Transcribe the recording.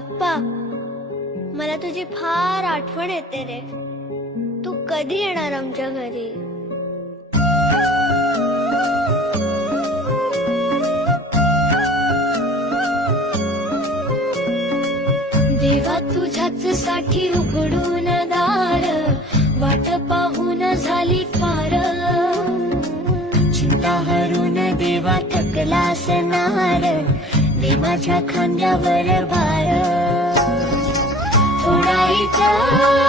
बाप्पा, मला तुझी फार आठवण येते रे. तू कधी येणार आमच्या घरी? देवा तुझ्याच साठी उघडून दार, वाट पाहून झाली पार. चिंता हरून देवा थकला असणार, दे माझ्या खांद्यावर भार. थोडा इतर